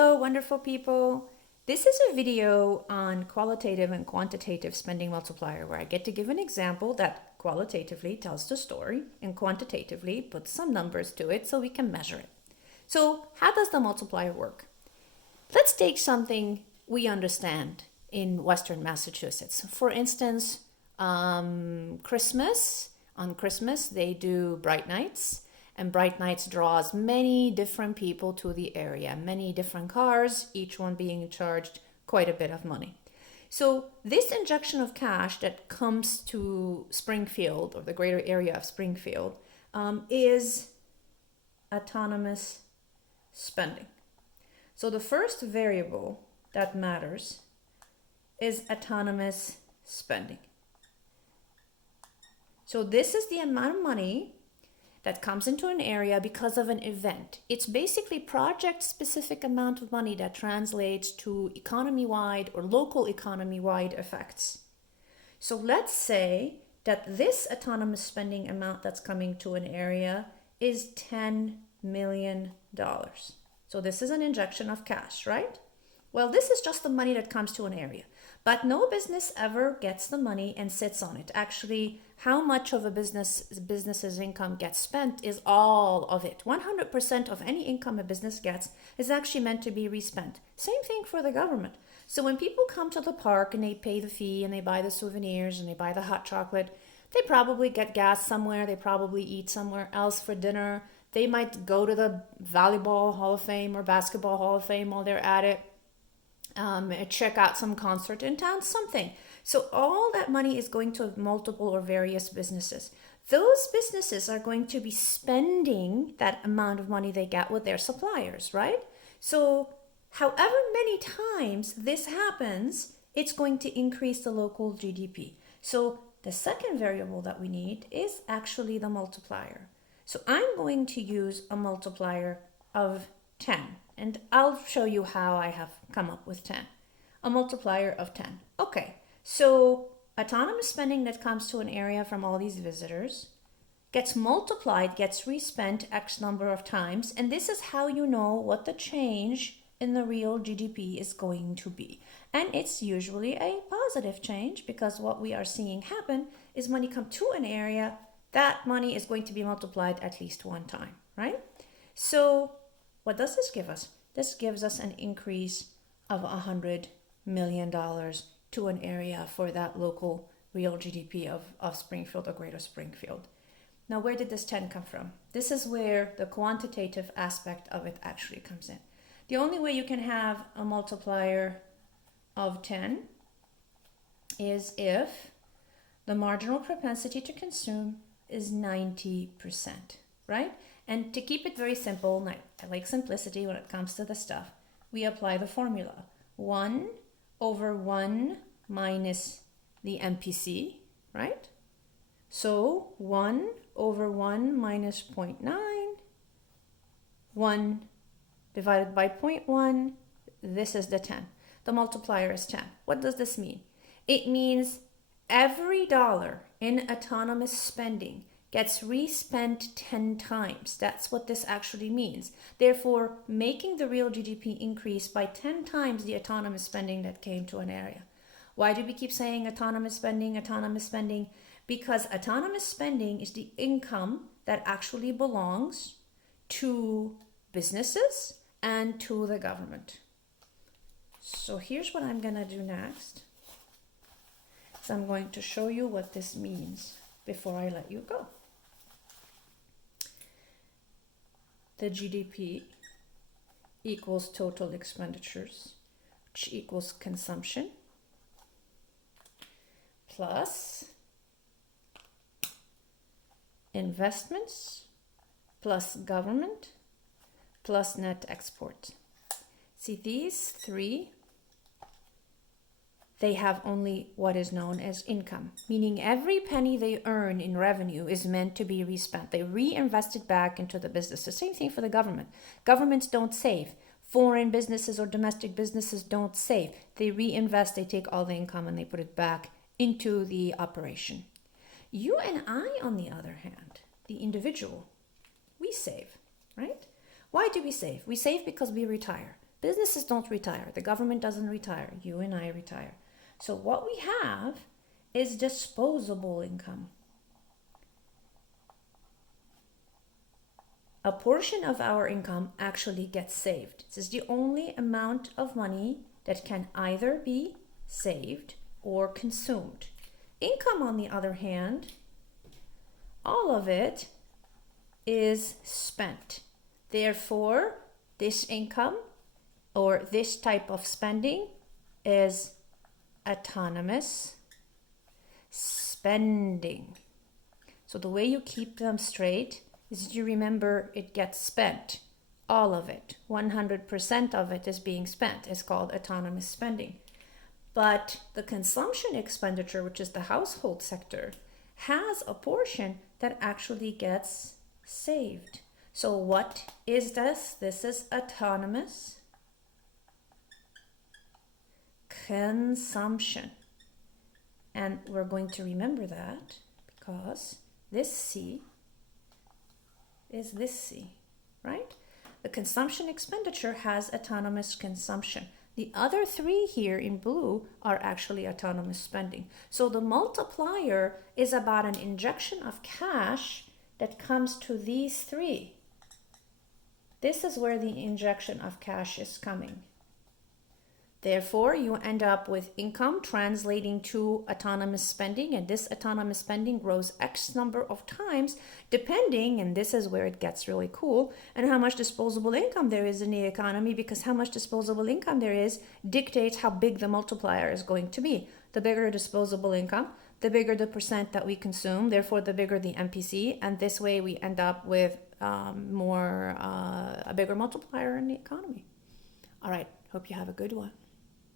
Hello, wonderful people. This is a video on qualitative and quantitative spending multiplier where I get to give an example that qualitatively tells the story and quantitatively puts some numbers to it so we can measure it. So how does the multiplier work? Let's take something we understand in Western Massachusetts. For instance, Christmas. On Christmas, they do Bright Nights. And Bright Nights draws many different people to the area, many different cars, each one being charged quite a bit of money. So this injection of cash that comes to Springfield or the greater area of Springfield is autonomous spending. So the first variable that matters is autonomous spending. So this is the amount of money that comes into an area because of an event. It's basically project-specific amount of money that translates to economy-wide or local economy-wide effects. So let's say that this autonomous spending amount that's coming to an area is $10 million. So this is an injection of cash, right? Well, this is just the money that comes to an area. But no business ever gets the money and sits on it. Actually, how much of a business's income gets spent is all of it. 100% of any income a business gets is actually meant to be respent. Same thing for the government. So when people come to the park and they pay the fee and they buy the souvenirs and they buy the hot chocolate, they probably get gas somewhere. They probably eat somewhere else for dinner. They might go to the volleyball Hall of Fame or basketball Hall of Fame while they're at it. Check out some concert in town, something. So all that money is going to multiple or various businesses. Those businesses are going to be spending that amount of money they get with their suppliers, right? So however many times this happens, it's going to increase the local GDP. So the second variable that we need is actually the multiplier. So I'm going to use a multiplier of 10. And I'll show you how I have come up with 10. A multiplier of 10. Okay, so autonomous spending that comes to an area from all these visitors gets multiplied, gets respent X number of times, and this is how you know what the change in the real GDP is going to be. And it's usually a positive change because what we are seeing happen is money come to an area, that money is going to be multiplied at least one time, right? So what does this give us? This gives us an increase of $100 million to an area for that local real GDP of Springfield or Greater Springfield. Now, where did this 10 come from? This is where the quantitative aspect of it actually comes in. The only way you can have a multiplier of 10 is if the marginal propensity to consume is 90%, right? And to keep it very simple, I like simplicity when it comes to the stuff, we apply the formula. 1 over 1 minus the MPC, right? So 1 over 1 minus 0.9, 1 divided by 0.1, this is the 10. The multiplier is 10. What does this mean? It means every dollar in autonomous spending gets respent 10 times. That's what this actually means. Therefore, making the real GDP increase by 10 times the autonomous spending that came to an area. Why do we keep saying autonomous spending, autonomous spending? Because autonomous spending is the income that actually belongs to businesses and to the government. So here's what I'm gonna do next. So I'm going to show you what this means before I let you go. The GDP equals total expenditures, which equals consumption, plus investments, plus government, plus net export. See, these three, they have only what is known as income, meaning every penny they earn in revenue is meant to be respent. They reinvest it back into the business. The same thing for the government. Governments don't save. Foreign businesses or domestic businesses don't save. They reinvest, they take all the income and they put it back into the operation. You and I, on the other hand, the individual, we save, right? Why do we save? We save because we retire. Businesses don't retire. The government doesn't retire. You and I retire. So what we have is disposable income. A portion of our income actually gets saved. This is the only amount of money that can either be saved or consumed. Income, on the other hand, all of it is spent. Therefore, this income or this type of spending is autonomous spending. So the way you keep them straight is you remember it gets spent. All of it, 100% of it is being spent. It's called autonomous spending. But the consumption expenditure, which is the household sector, has a portion that actually gets saved. So what is this? This is autonomous consumption. And we're going to remember that because this C is this C, right? The consumption expenditure has autonomous consumption. The other three here in blue are actually autonomous spending. So the multiplier is about an injection of cash that comes to these three. This is where the injection of cash is coming. Therefore, you end up with income translating to autonomous spending, and this autonomous spending grows X number of times depending, and this is where it gets really cool, and how much disposable income there is in the economy, because how much disposable income there is dictates how big the multiplier is going to be. The bigger disposable income, the bigger the percent that we consume, therefore the bigger the MPC, and this way we end up with a bigger multiplier in the economy. All right, hope you have a good one.